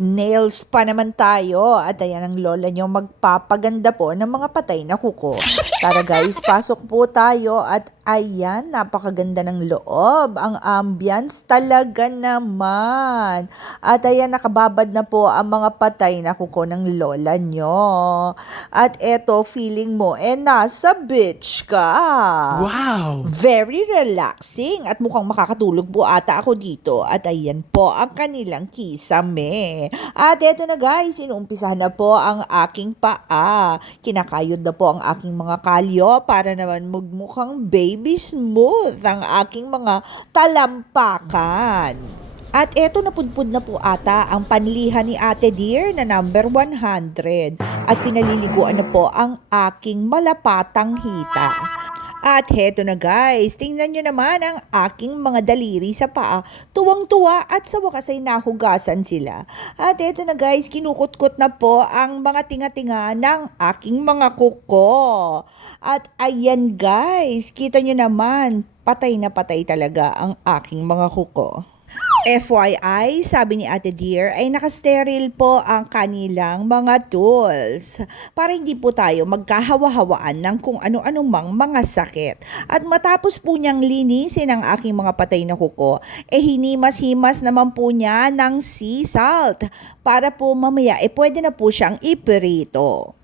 Nails pa naman tayo at ayan ang lola nyo magpapaganda po ng mga patay na kuko. Tara guys, pasok po tayo at ayan, napakaganda ng loob. Ang ambience talaga naman. At ayan, nakababad na po ang mga patay na kuko ng lola nyo. At eto, feeling mo, nasa beach ka. Wow! Very relaxing at mukhang makakatulog po ata ako dito. At ayan po ang kanilang kisame. At eto na guys, inuumpisahan na po ang aking paa. Kinakayod na po ang aking mga kalyo para naman magmukhang baby smooth ang aking mga talampakan. At eto napudpud na po ata ang panlihan ni Ate Dear na number 100 at pinaliliguan na po ang aking malapatang hita. At heto na guys, tingnan nyo naman ang aking mga daliri sa paa. Tuwang-tuwa at sa wakas ay nahugasan sila. At heto na guys, kinukutkot na po ang mga tinga-tinga ng aking mga kuko. At ayan guys, kita nyo naman, patay na patay talaga ang aking mga kuko. FYI, sabi ni Ate Dear, ay nakasteril po ang kanilang mga tools para hindi po tayo magkahawa-hawaan ng kung ano-anong mga sakit. At matapos po niyang linisin ang aking mga patay na kuko, hinimas-himas naman po niya ng sea salt para po mamaya pwede na po siyang iperito.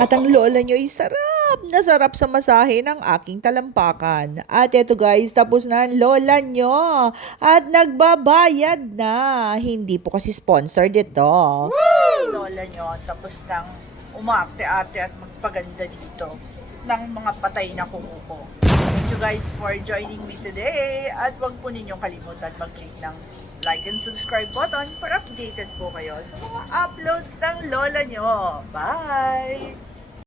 At ang lola nyo ay sarap sa masahe ng aking talampakan. At eto guys, tapos na ang lola nyo. At nagbabayad na. Hindi po kasi sponsored ito. Lola nyo, tapos nang umarte-arte at magpaganda dito ng mga patay na kumuko. Thank you guys for joining me today. At wag po ninyong kalimutan mag-click ng like and subscribe button para updated po kayo sa mga uploads ng lola nyo. Bye!